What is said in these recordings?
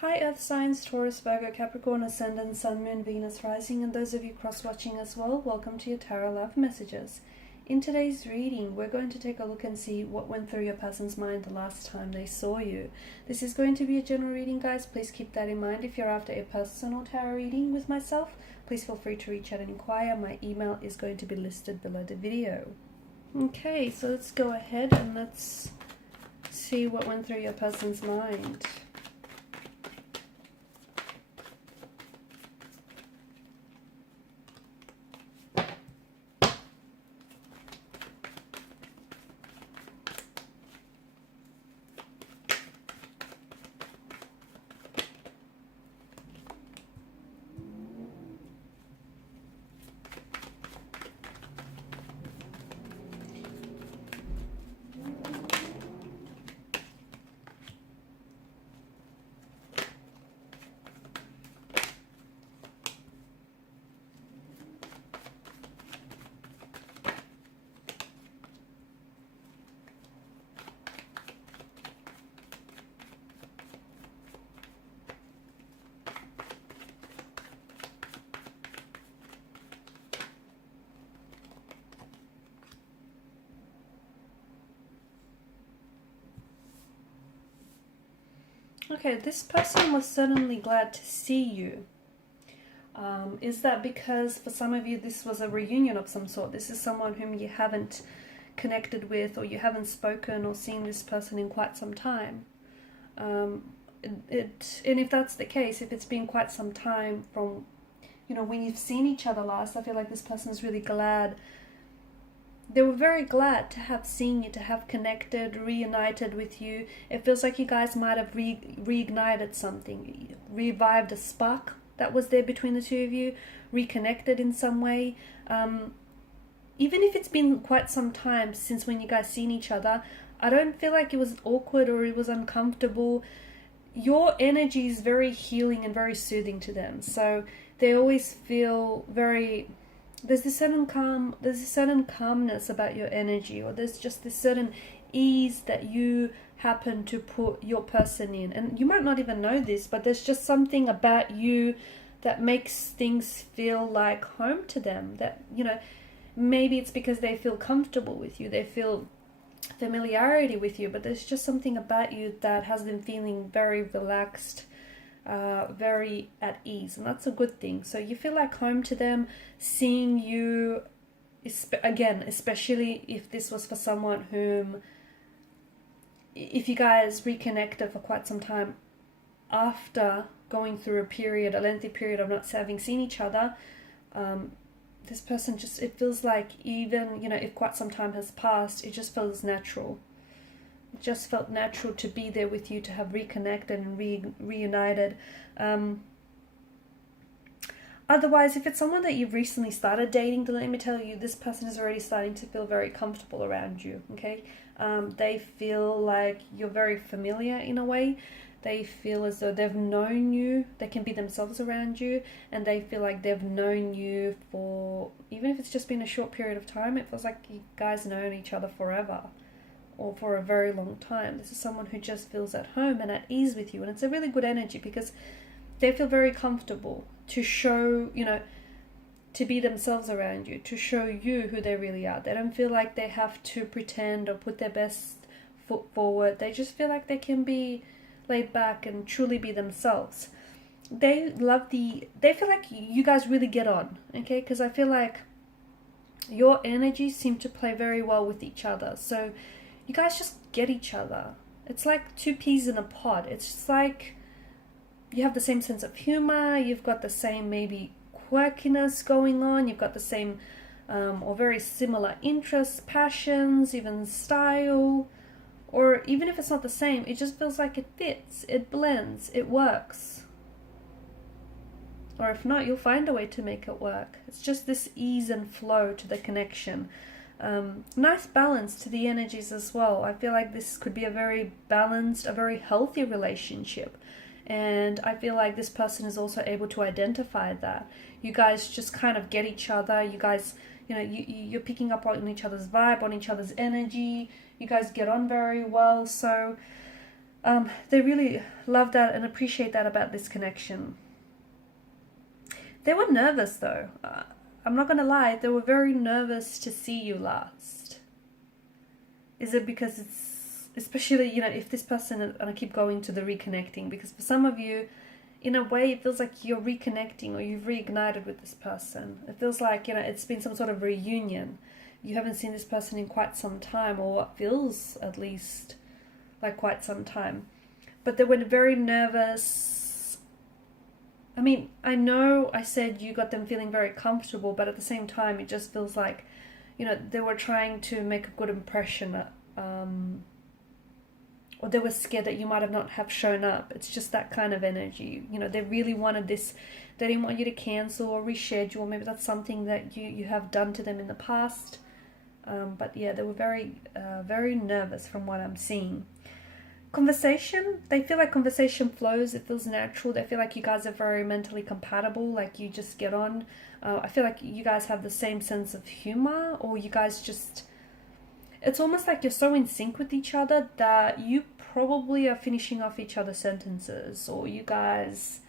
Hi Earth signs, Taurus, Virgo, Capricorn, Ascendant, Sun, Moon, Venus, Rising, and those of you cross-watching as well, welcome to your Tarot Love Messages. In today's reading, we're going to take a look and see what went through your person's mind the last time they saw you. This is going to be a general reading, guys. Please keep that in mind. If you're after a personal tarot reading with myself, please feel free to reach out and inquire. My email is going to be listed below the video. Okay, so let's go ahead and let's see what went through your person's mind. Okay, this person was certainly glad to see you. Is that because for some of you this was a reunion of some sort? This is someone whom you haven't connected with, or you haven't spoken or seen this person in quite some time. And if that's the case, if it's been quite some time from, when you've seen each other last, I feel like this person is really glad. They were very glad to have seen you, to have connected, reunited with you. It feels like you guys might have reignited something, revived a spark that was there between the two of you, reconnected in some way. Even if it's been quite some time since when you guys seen each other, I don't feel like it was awkward or it was uncomfortable. Your energy is very healing and very soothing to them. So they always feel very... There's this certain calmness about your energy, or there's just this certain ease that you happen to put your person in. And you might not even know this, but there's just something about you that makes things feel like home to them. That, maybe it's because they feel comfortable with you, they feel familiarity with you, but there's just something about you that has them feeling very relaxed, very at ease, and that's a good thing. So you feel like home to them. Seeing you, again, especially if this was for someone whom, if you guys reconnected for quite some time after going through a lengthy period of not having seen each other, this person just, it feels like even, if quite some time has passed, it just feels natural. It just felt natural to be there with you, to have reconnected and reunited. Otherwise, if it's someone that you've recently started dating, then let me tell you, this person is already starting to feel very comfortable around you, okay? They feel like you're very familiar in a way. They feel as though they've known you. They can be themselves around you, and they feel like they've known you for, even if it's just been a short period of time, it feels like you guys known each other forever, or for a very long time. This is someone who just feels at home and at ease with you, and it's a really good energy because they feel very comfortable to show, to be themselves around you, to show you who they really are. They don't feel like they have to pretend or put their best foot forward. They just feel like they can be laid back and truly be themselves. They feel like you guys really get on, okay? Because I feel like your energies seem to play very well with each other. So you guys just get each other. It's like two peas in a pod. It's just like you have the same sense of humor. You've got the same maybe quirkiness going on. You've got the same or very similar interests, passions, even style. Or even if it's not the same, it just feels like it fits, it blends, it works. Or if not, you'll find a way to make it work. It's just this ease and flow to the connection. Nice balance to the energies as well. I feel like this could be a very balanced, a very healthy relationship. And I feel like this person is also able to identify that. You guys just kind of get each other. You guys, you're picking up on each other's vibe, on each other's energy. You guys get on very well. So They really love that and appreciate that about this connection. They were nervous though. I'm not going to lie, they were very nervous to see you last. Is it because it's, especially, you know, if this person, and I keep going to the reconnecting, because for some of you, in a way, it feels like you're reconnecting or you've reignited with this person. It feels like, you know, it's been some sort of reunion. You haven't seen this person in quite some time, or what feels at least like quite some time. But they were very nervous. I mean, I know I said you got them feeling very comfortable, but at the same time, it just feels like, you know, they were trying to make a good impression, or they were scared that you might have not have shown up. It's just that kind of energy. You know, they really wanted this. They didn't want you to cancel or reschedule. Maybe that's something that you have done to them in the past. But yeah, they were very, very nervous from what I'm seeing. Conversation, they feel like conversation flows. It feels natural. They feel like you guys are very mentally compatible. Like you just get on. I feel like you guys have the same sense of humor, or you guys just... It's almost like you're so in sync with each other that you probably are finishing off each other's sentences, or you guys,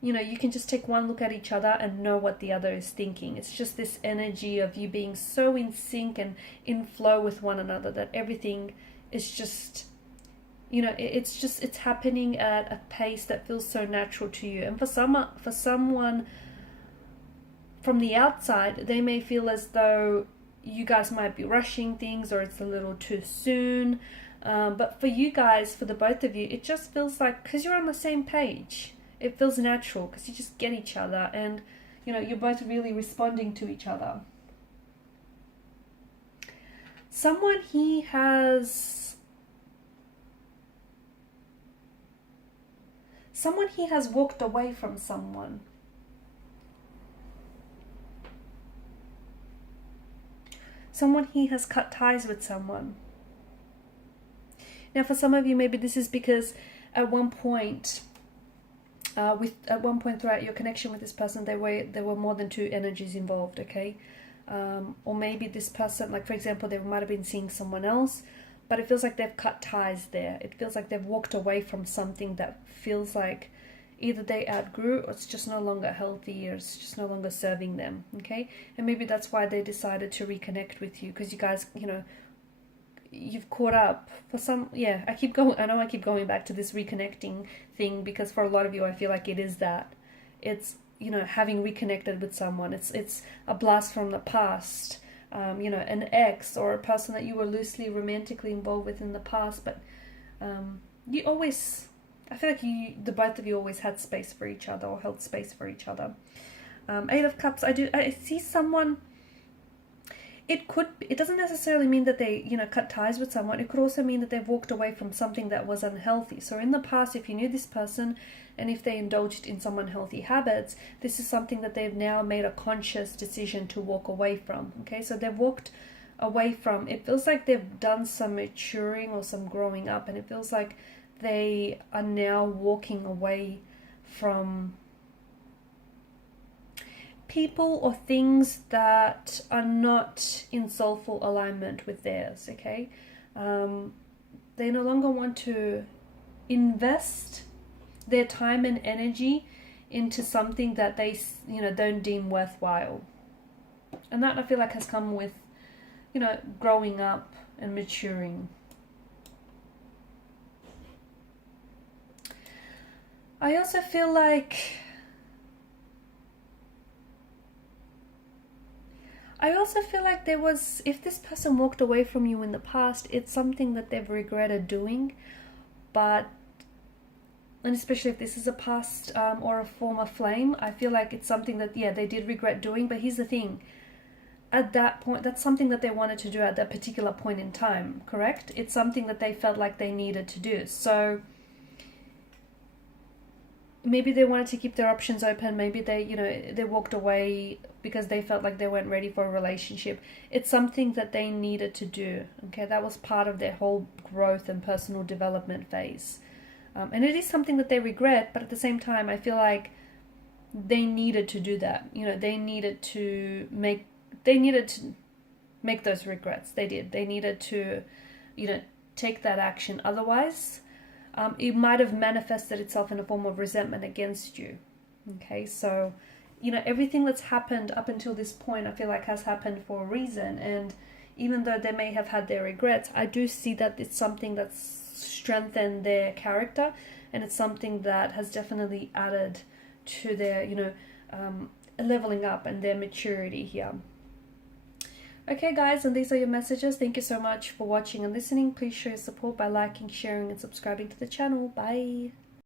you know, you can just take one look at each other and know what the other is thinking. It's just this energy of you being so in sync and in flow with one another that everything is just, you know, it's happening at a pace that feels so natural to you. And for someone from the outside, they may feel as though you guys might be rushing things, or it's a little too soon. But for you guys, for the both of you, it just feels like, because you're on the same page, it feels natural because you just get each other, and, you know, you're both really responding to each other. Someone has walked away from someone. Someone he has cut ties with someone. Now, for some of you, maybe this is because at one point throughout your connection with this person, there were more than two energies involved. Okay, or maybe this person, like for example, they might have been seeing someone else, but it feels like they've cut ties there. It feels like they've walked away from something that feels like either they outgrew, or it's just no longer healthy, or it's just no longer serving them. Okay, and maybe that's why they decided to reconnect with you, because you guys, you know, you've caught up for some. Yeah, I know I keep going back to this reconnecting thing, because for a lot of you, I feel like it is that. It's, you know, having reconnected with someone. It's a blast from the past. You know, an ex or a person that you were loosely romantically involved with in the past, but you always, I feel like the both of you always had space for each other, or held space for each other. Eight of Cups, I see someone, it doesn't necessarily mean that they, you know, cut ties with someone. It could also mean that they've walked away from something that was unhealthy. So in the past, if you knew this person, and if they indulged in some unhealthy habits, this is something that they've now made a conscious decision to walk away from. Okay, so they've walked away from, it feels like they've done some maturing or some growing up, and it feels like they are now walking away from people or things that are not in soulful alignment with theirs. Okay, they no longer want to invest their time and energy into something that they, you know, don't deem worthwhile, and that I feel like has come with, you know, growing up and maturing. I also feel like there was, if this person walked away from you in the past, it's something that they've regretted doing, and especially if this is a past or a former flame, I feel like it's something that, yeah, they did regret doing. But here's the thing, at that point, that's something that they wanted to do at that particular point in time, correct? It's something that they felt like they needed to do. So maybe they wanted to keep their options open. Maybe they, you know, they walked away because they felt like they weren't ready for a relationship. It's something that they needed to do. Okay, that was part of their whole growth and personal development phase. And it is something that they regret, but at the same time, I feel like they needed to do that. You know, they needed to make those regrets. They did. They needed to, you know, take that action. Otherwise, it might have manifested itself in a form of resentment against you. Okay, so, you know, everything that's happened up until this point, I feel like has happened for a reason. And even though they may have had their regrets, I do see that it's something that's strengthened their character, and it's something that has definitely added to their, you know, leveling up and their maturity here. Okay guys, and these are your messages. Thank you so much for watching and listening. Please show your support by liking, sharing and subscribing to the channel. Bye.